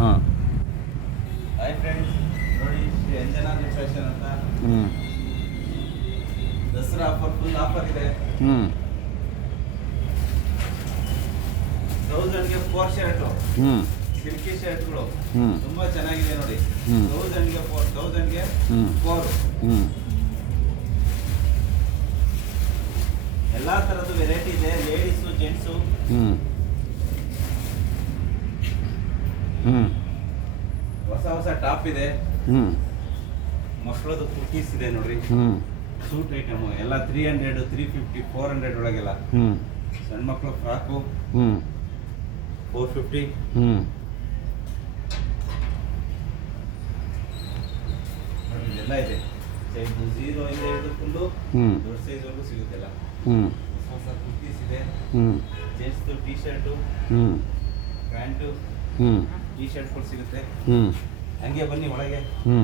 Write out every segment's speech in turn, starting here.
ಹಾಂ. Hi friends, ನೋಡಿ Shri Anjanadri fashion ಅಂತ ಹ್ಞೂ ದಸರಾ ಆಫರ್, ಫುಲ್ ಆಫರ್ ಇದೆ. ಹ್ಞೂ 1000ಗೆ 4 ಶರ್ಟು, ಹ್ಞೂ ಸಿಲ್ಕಿ ಶರ್ಟ್ಗಳು ಹ್ಞೂ ತುಂಬಾ ಚೆನ್ನಾಗಿದೆ ನೋಡಿ. ಹ್ಮ್. 1000ಗೆ 4 ಹ್ಞೂ 4 ಹ್ಞೂ ಎಲ್ಲಾ ತರದ್ದು ವೆರೈಟಿ ಇದೆ. ಲೇಡೀಸು, ಜೆಂಟ್ಸು, ಹ್ಞೂ ಹ್ಞೂ ಹೊಸ ಹೊಸ ಟಾಪ್ ಇದೆ. ಹ್ಞೂ ಮಕ್ಕಳದು ಕುರ್ತೀಸ್ ಇದೆ ನೋಡ್ರಿ. ಹ್ಞೂ ಸೂಟ್ ಐಟಮು ಎಲ್ಲ 300, 350, 400 ಒಳಗೆಲ್ಲ. ಹ್ಞೂ ಸಣ್ಣ ಮಕ್ಕಳು ಫ್ರಾಕು ಹ್ಞೂ 450. ಹ್ಞೂ ನೋಡಿ ಇದೆಲ್ಲ ಇದೆ. ಸೈಜ್ 0 ಇಂದ ಹಿಡಿದು ಫುಲ್ಲು ಹ್ಞೂ ದೊಡ್ಡ ಸೈಜ್ವರೆಗೂ ಸಿಗುತ್ತೆಲ್ಲ. ಹ್ಞೂ ಹೊಸ ಹೊಸ ಕುರ್ತೀಸ್ ಇದೆ. ಹ್ಞೂ ಜೆಂಟ್ಸ್ದು ಟೀ ಶರ್ಟು, ಹ್ಞೂ ಪ್ಯಾಂಟು, ಹ್ಞೂ ಟೀ ಶರ್ಟ್ಗಳು ಸಿಗುತ್ತೆ. ಹ್ಞೂ ಹಂಗೆ ಬನ್ನಿ ಒಳಗೆ. ಹ್ಞೂ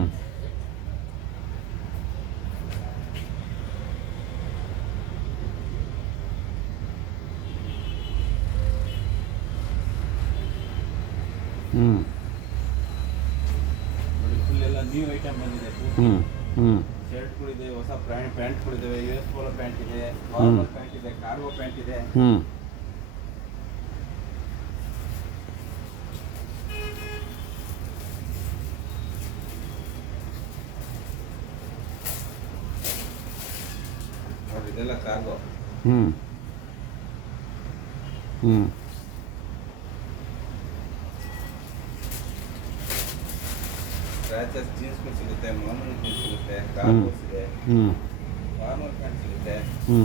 ಹ್ಞೂ ನೋಡಿ ಫುಲ್ ಎಲ್ಲ ನ್ಯೂ ಐಟಮ್ ಬಂದಿದೆ. ಹ್ಞೂ ಹ್ಞೂ ಶರ್ಟ್ಗಳಿದೆ, ಹೊಸ ಪ್ಯಾಂಟ್ಗಳಿದ್ದಾವೆ. US ಪೋಲೋ ಪ್ಯಾಂಟ್ ಇದೆ, ಫಾರ್ಮಲ್ ಪ್ಯಾಂಟ್ ಇದೆ, ಕಾರ್ಗೋ ಪ್ಯಾಂಟ್ ಇದೆ. ಹ್ಞೂ ನೋಡಿ ಇದೆಲ್ಲ ಕಾರ್ಗೋ. ಹ್ಞೂ ಹ್ಞೂ ಸ್ಕ್ರಾಚಸ್ ಜೀನ್ಸ್ಗಳು ಸಿಗುತ್ತೆ, ಮಾಮೂಲಿ ಜೀನ್ಸ್ ಸಿಗುತ್ತೆ, ಕಾರ್ಗೋಸ್ ಇದೆ, ಹ್ಞೂ ಫಾರ್ಮಲ್ ಪ್ಯಾಂಟ್ ಸಿಗುತ್ತೆ. ಹ್ಞೂ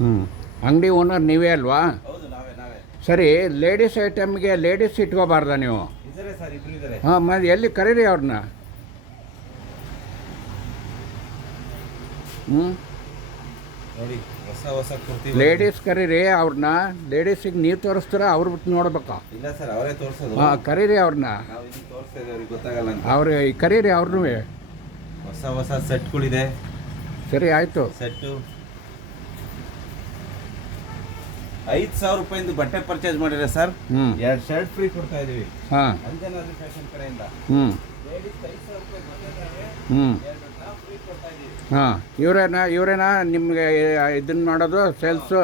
ಹ್ಞೂ ಅಂಗಡಿ ಓನರ್ ನೀವೇ ಅಲ್ವಾ? ಹೌದು, ನಾವೇ. ಸರಿ, ಲೇಡೀಸ್ ಐಟಮ್ಗೆ ಲೇಡೀಸ್ ಇಟ್ಕೋಬಾರ್ದ ನೀವು? ಇದ್ದಾರೆ ಸರ್, ಇಬ್ರು ಇದ್ದಾರೆ. ಹಾಂ, ಮತ್ತೆ ಎಲ್ಲಿ ಕರೀರಿ ಅವ್ರನ್ನ. ಹ್ಞೂ ನೋಡಿ ಹೊಸ ಹೊಸ ಕುರ್ತಿ. ಲೇಡೀಸ್ ಕರೀರಿ ಅವ್ರನ್ನ. ಲೇಡೀಸಿಗೆ ನೀವು ತೋರಿಸ್ತೀರ, ಅವ್ರು ಬಿಟ್ಟು ನೋಡ್ಬೇಕಾ? ಇಲ್ಲ ಸರ್, ಅವರೇ ತೋರಿಸೋದು. ಹಾಂ, ಕರೀರಿ ಅವ್ರನ್ನ. ನಾವು ಇಲ್ಲಿ ತೋರಿಸ್ತಾ ಇದ್ದೀವಿ, ಅವ್ರಿಗೆ ಗೊತ್ತಾಗಲ್ಲ ಅಂತ. ಅವ್ರಿಗೆ ಕರೀರಿ ಅವ್ರನ್ನೂ. ಹೊಸ ಹೊಸ ಸೆಟ್ಗಳಿದೆ. ಸರಿ, ಆಯಿತು. ಸೆಟ್ಟು 5,000 ರೂಪಾಯಿಂದ ಬಟ್ಟೆ ಪರ್ಚೇಸ್ ಮಾಡಿದ್ರೆ ಸರ್, ಹ್ಞೂ 2 ಶರ್ಟ್ ಫ್ರೀ ಕೊಡ್ತಾ ಇದೀವಿ ಹಾಂ ಅಂಜನಾದ್ರಿ ಫ್ಯಾಷನ್ ಕಡೆಯಿಂದ. ಹ್ಞೂ ಲೇಡೀಸ್ 5,000 ರೂಪಾಯಿ ಬಟ್ಟೆ ಹ್ಞೂ 2 ಟಾಪ್ ಫ್ರೀ ಕೊಡ್ತಾ ಇದೀವಿ. ಹಾಂ, ಇವರೇನಾ ನಿಮಗೆ ಇದನ್ನು ಮಾಡೋದು ಸೇಲ್ಸು?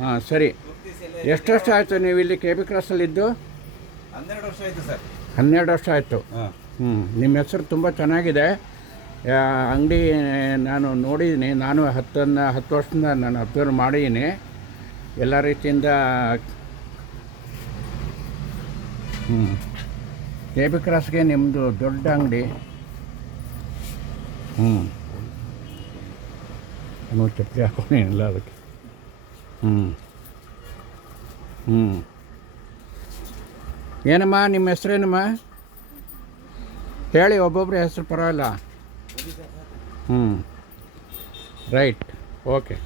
ಹಾಂ, ಸರಿ. ಕುರ್ತೀಸ್ ಎಲ್ಲ ಎಷ್ಟು ವರ್ಷ ಆಯಿತು ನೀವು ಇಲ್ಲಿ ಕೆ ಬಿ ಕ್ರಾಸಲ್ಲಿದ್ದು? 12 ವರ್ಷ ಆಯ್ತು ಸರ್. 12 ವರ್ಷ ಆಯಿತು. ಹಾಂ. ನಿಮ್ಮ ಹೆಸರು ತುಂಬ ಚೆನ್ನಾಗಿದೆ. ಅಂಗಡಿ ನಾನು ನೋಡಿದ್ದೀನಿ. ನಾನು 10 ವರ್ಷದಿಂದ ನಾನು ಅಬ್ಸರ್ವ್ ಮಾಡಿದ್ದೀನಿ. ಎಲ್ಲ ರೀತಿಯಿಂದ ಕೆ ಬಿ ಕ್ರಾಸ್ಗೆ ನಿಮ್ಮದು ದೊಡ್ಡ ಅಂಗಡಿ. ನಾನು ಚಪ್ಪಲಿ ಹಾಕೊಂಡಿಲ್ಲ ಅದಕ್ಕೆ. ಏನಮ್ಮ ನಿಮ್ಮ ಹೆಸ್ರೇನಮ್ಮ? ಹೇಳಿ, ಒಬ್ಬೊಬ್ಬರ ಹೆಸರು ಪರವಾಗಿಲ್ಲ. Right, okay.